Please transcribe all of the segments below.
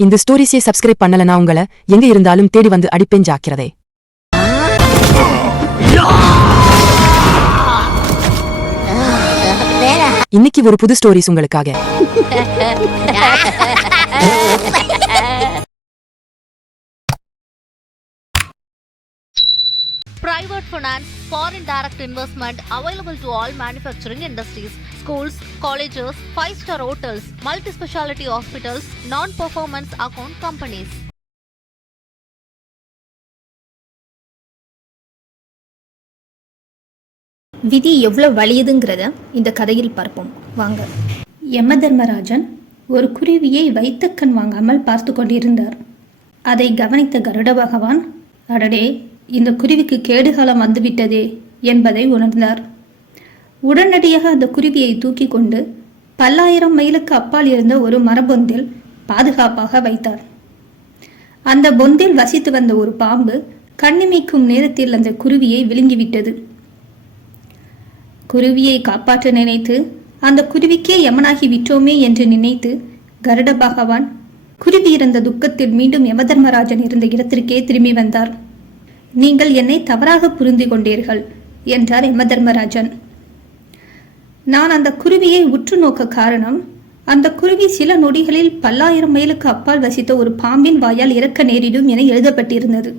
இந்த ஸ்டோரிஸே சப்ஸ்கிரைப் பண்ணலனா உங்கள எங்க இருந்தாலும் தேடி வந்து அடிப்பேன் ஜாக்கிரதை. இன்னைக்கு ஒரு புது ஸ்டோரிஸ் உங்களுக்காக. Private finance, foreign direct investment available to all manufacturing industries, schools, colleges, five star hotels, multi speciality hospitals, non performance account companies. விதி எவ்வளோ வலியுதுங்கிறத இந்த கதையில் பார்ப்போம் வாங்க யம தர்மராஜன் ஒரு குருவியை வைத்த கண் வாங்காமல் பார்த்து கொண்டிருந்தார் அதை கவனித்த கருட பகவான் அடடே இந்த குருவிக்கு கேடுகாலம் வந்துவிட்டதே என்பதை உணர்ந்தார். உடனடியாக அந்த குருவியை தூக்கி கொண்டு பல்லாயிரம் மைலுக்கு அப்பால் இருந்த ஒரு மரபொந்தில் பாதுகாப்பாக வைத்தார். அந்த பொந்தில் வசித்து வந்த ஒரு பாம்பு கண்ணிமைக்கும் நேரத்தில் அந்த குருவியை விழுங்கிவிட்டது. குருவியை காப்பாற்ற நினைத்து அந்த குருவிக்கே யமனாகி விட்டோமே என்று நினைத்து கருட பகவான் குருவி இருந்த துக்கத்தில் மீண்டும் யமதர்மராஜன் இருந்த இடத்திற்கே திரும்பி வந்தார். நீங்கள் என்னை தவறாக புரிந்து கொண்டீர்கள் என்றார் யமதர்மராஜன் நான் அந்த குருவியை உற்று நோக்க காரணம் அந்த குருவி சில நொடிகளில் பல்லாயிரம் மைலுக்கு அப்பால் வசித்த ஒரு பாம்பின் வாயால் இறக்க நேரிடும் என எழுதப்பட்டிருந்தது.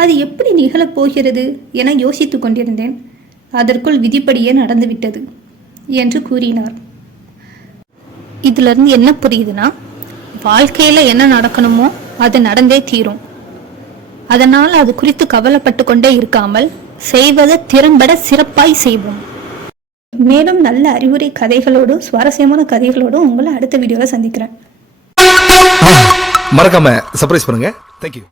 அது எப்படி நிகழப் போகிறது என யோசித்துக் கொண்டிருந்தேன். அதற்குள் விதிப்படியே நடந்துவிட்டது என்று கூறினார். இதிலிருந்து என்ன புரியுதுன்னா வாழ்க்கையில என்ன நடக்கணுமோ அது நடந்தே தீரும். அதனால் அது குறித்து கவலைப்பட்டு கொண்டே இருக்காமல் செய்வதை திறம்பட சிறப்பாய் செய்வோம். மேலும் நல்ல அறிவுரை கதைகளோடும் சுவாரஸ்யமான கதைகளோடும் உங்களை அடுத்த வீடியோவில் சந்திக்கிறேன். மறக்காம சர்ப்ரைஸ் பண்ணுங்க. தேங்க்யூ